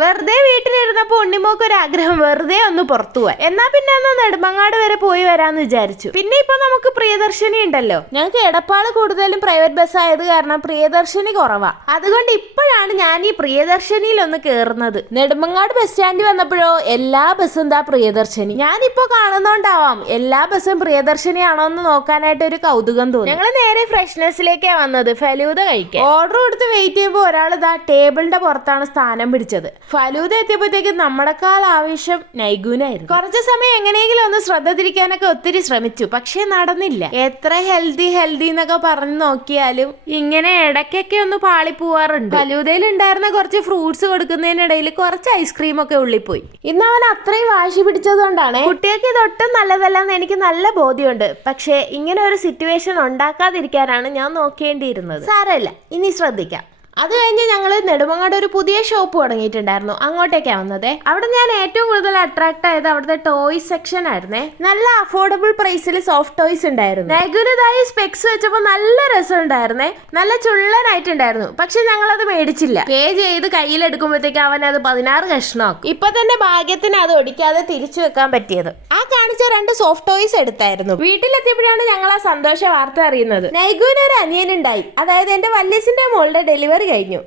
വെറുതെ വീട്ടിലിരുന്നപ്പോ ഉണ്ണിമോക്ക് ഒരു ആഗ്രഹം വെറുതെ ഒന്ന് പുറത്തു പോവാൻ. എന്നാ പിന്നെ ഒന്ന് നെടുമങ്ങാട് വരെ പോയി വരാന്ന് വിചാരിച്ചു. പിന്നെ ഇപ്പൊ നമുക്ക് പ്രിയദർശിനി ഉണ്ടല്ലോ. ഞങ്ങൾക്ക് എടപ്പാള് കൂടുതലും പ്രൈവറ്റ് ബസ് ആയത് കാരണം പ്രിയദർശിനി കുറവാ. അതുകൊണ്ട് ഇപ്പോഴാണ് ഞാൻ ഈ പ്രിയദർശിനിയിൽ ഒന്ന് കേറുന്നത്. നെടുമങ്ങാട് ബസ് സ്റ്റാൻഡിൽ വന്നപ്പോഴോ എല്ലാ ബസ്സും എന്താ പ്രിയദർശിനി. ഞാനിപ്പോ കാണുന്നോണ്ടാവാം എല്ലാ ബസ്സും പ്രിയദർശിനി ആണോ എന്ന് നോക്കാനായിട്ട് ഒരു കൗതുകം തോന്നി. ഞങ്ങള് നേരെ ഫ്രഷ്നെസ്സിലേക്കാ വന്നത്, ഫലൂദ കഴിക്കാൻ. ഓർഡർ കൊടുത്ത് വെയിറ്റ് ചെയ്യുമ്പോൾ ഒരാൾ ഇതാ ടേബിളിന്റെ പുറത്താണ് സ്ഥാനം പിടിച്ചത്. ഫലൂദ എത്തിയപ്പോഴത്തേക്കും നമ്മളെക്കാൾ ആവശ്യം നൈഗുനായിരുന്നു. കുറച്ച് സമയം എങ്ങനെയെങ്കിലും ഒന്ന് ശ്രദ്ധ തിരിക്കാനൊക്കെ ഒത്തിരി ശ്രമിച്ചു, പക്ഷെ നടന്നില്ല. എത്ര ഹെൽത്തി എന്നൊക്കെ പറഞ്ഞു നോക്കിയാലും ഇങ്ങനെ ഇടയ്ക്കൊക്കെ ഒന്ന് പാളി പോവാറുണ്ട്. ഫലൂദയിൽ ഉണ്ടായിരുന്ന കുറച്ച് ഫ്രൂട്ട്സ് കൊടുക്കുന്നതിനിടയിൽ കുറച്ച് ഐസ്ക്രീം ഒക്കെ ഉള്ളിപ്പോയി. ഇന്ന് അവൻ അത്രയും വാശി പിടിച്ചതുകൊണ്ടാണ്. കുട്ടികൾക്ക് ഇതൊട്ടും നല്ലതല്ലെന്ന് എനിക്ക് നല്ല ബോധ്യമുണ്ട്. പക്ഷെ ഇങ്ങനെ ഒരു സിറ്റുവേഷൻ ഉണ്ടാക്കാതിരിക്കാനാണ് ഞാൻ നോക്കേണ്ടിയിരുന്നത്. സാരമില്ല, ഇനി ശ്രദ്ധിക്കാം. അത് കഴിഞ്ഞ് ഞങ്ങൾ നെടുമങ്ങാട് ഒരു പുതിയ ഷോപ്പ് തുടങ്ങിയിട്ടുണ്ടായിരുന്നു. അങ്ങോട്ടേക്കാണ് വന്നത്. അവിടെ ഞാൻ ഏറ്റവും കൂടുതൽ അട്രാക്ട് ആയത് അവിടുത്തെ ടോയ്സ് സെക്ഷൻ ആയിരുന്നേ. നല്ല അഫോർഡബിൾ പ്രൈസിൽ സോഫ്റ്റ് ടോയ്സ് ഉണ്ടായിരുന്നു. നൈഗുനതായി സ്പെക്സ് വെച്ചപ്പോൾ നല്ല രസം ഉണ്ടായിരുന്നേ. നല്ല ചുള്ളനായിട്ടുണ്ടായിരുന്നു. പക്ഷെ ഞങ്ങളത് മേടിച്ചില്ല. പേ ചെയ്ത് കയ്യിലെടുക്കുമ്പോഴത്തേക്ക് അവൻ അത് 16 കഷ്ണമാക്കും. ഇപ്പൊ തന്നെ ഭാഗ്യത്തിന് അത് ഒടിക്കാതെ തിരിച്ചു വെക്കാൻ പറ്റിയത്. ആ കാണിച്ച 2 സോഫ്റ്റ് ടോയ്സ് എടുത്തായിരുന്നു. വീട്ടിലെത്തിയപ്പോഴാണ് ഞങ്ങൾ ആ സന്തോഷ വാർത്ത അറിയുന്നത്. നൈഗുവിന് ഒരു അനിയനുണ്ടായി. അതായത് എന്റെ വല്യസിന്റെ മോളുടെ ഡെലിവറി കഴിഞ്ഞു.